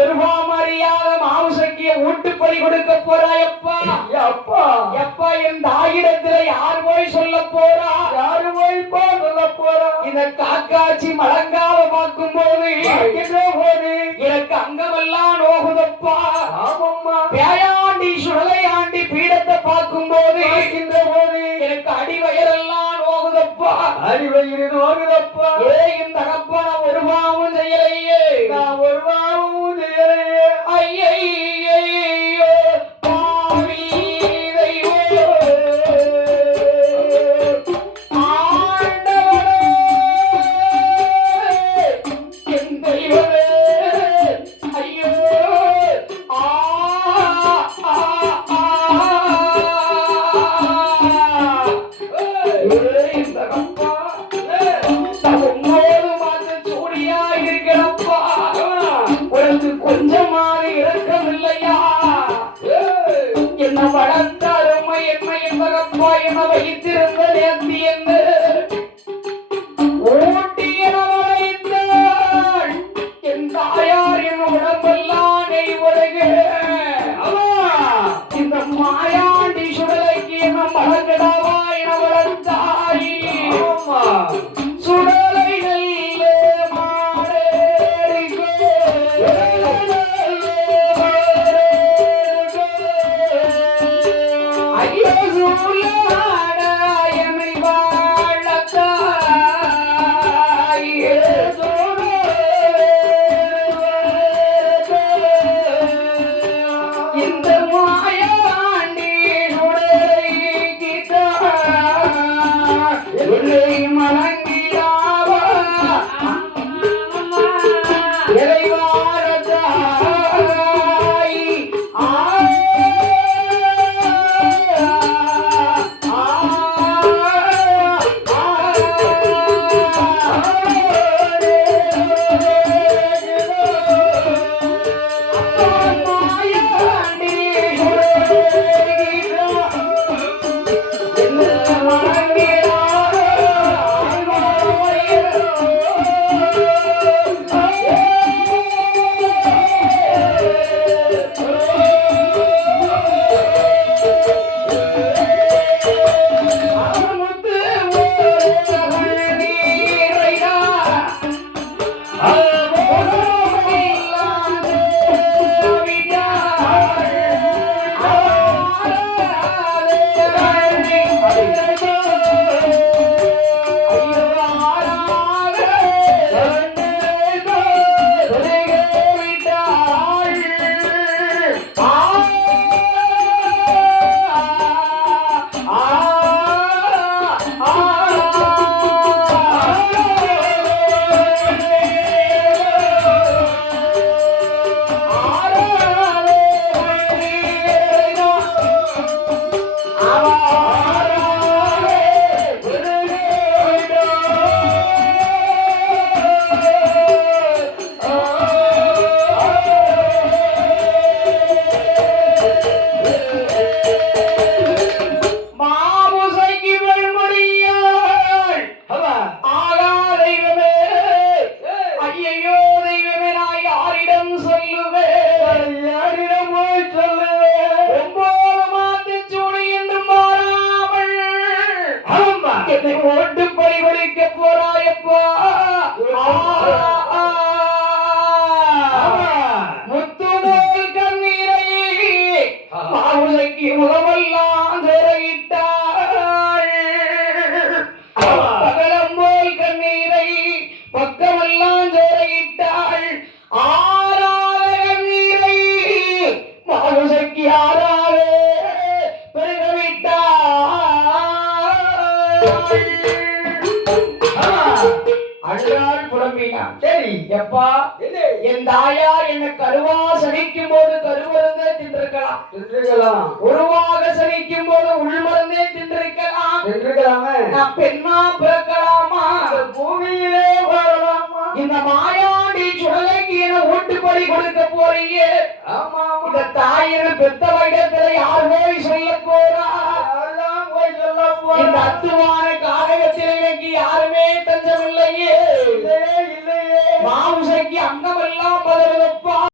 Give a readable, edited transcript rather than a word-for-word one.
ஒருவாம் அறியாத மாவுசக்கிய ஊட்டுப்படி கொடுக்க போறாயப்பா. அப்பா எப்பா இந்த ஆயிரத்துல யார் போய் சொல்ல போறா? யாரு போய் சொல்ல போறா? இந்த காக்காட்சி மலங்காவ பார்க்கும் போது எனக்கு அங்கமெல்லாம் நோகுதப்பா. ஆமம்மா பேயாண்டி சுடலையாண்டி பீடத்தை பார்க்கும் போது எனக்கு அடிவயரெல்லாம் நோகுதப்பா. அடிவயிறு நோகுதப்பா. இந்த அப்பா நான் ஒரு பாவம் செய்யலையே, நான் ஒரு பாவமும் செய்யலையே. ஐயோ பாவி தெய்வம் ஆண்டவனே என் தெய்வமே. ஐயோ இந்த அப்பா கொஞ்சமாறு இறக்கவில்லையா? என்ன வளர்த்த அருமை என்ன என்பதப்பா என வைத்திருந்த நேர்த்தி என்று ஊட்டி என வைத்தாள். என் தாயார் என் உடம்பெல்லாம் நெய் உலக இந்த மாயாண்டி சுடலைக்கு என்ன மலங்கடாவா என வளர்த்தாய். சுடலை நல்ல ஓட்டு பலி கொடுக்க போறாயப்பா. முத்துமோல் கண்ணீரை மாவுளைக்கு முகமெல்லாம் திரையிட்டாள். பகலம்போல் கண்ணீரை பக்கமெல்லாம் திரையிட்டாள். ஆறாத கண்ணீரை மாவுளைக்கு ஆறாத பெருகவிட்டாள். அழுதாள் புலம்பினான். சரி எப்பா என் தாயார் என்ன கருவா சனிக்கும் போது கருமருந்தே தின்றிருக்கலாம், உருவாக சனிக்கும் போது உள்மருந்தே தின்றிருக்கலாம், நான் பெண்ணா பிறக்கலாமா, பூமியிலே வாழலாமா? இந்த மாயாண்டி சுடலைக்கு என ஓட்டுப்படி கொடுக்க போறீங்க. இந்த தாயின பெத்த வயத்துல யார் போய் சொல்ல போறா? இந்த அத்துவான காரகத்தில் எனக்கு யாருமே தஞ்சமில்லையே.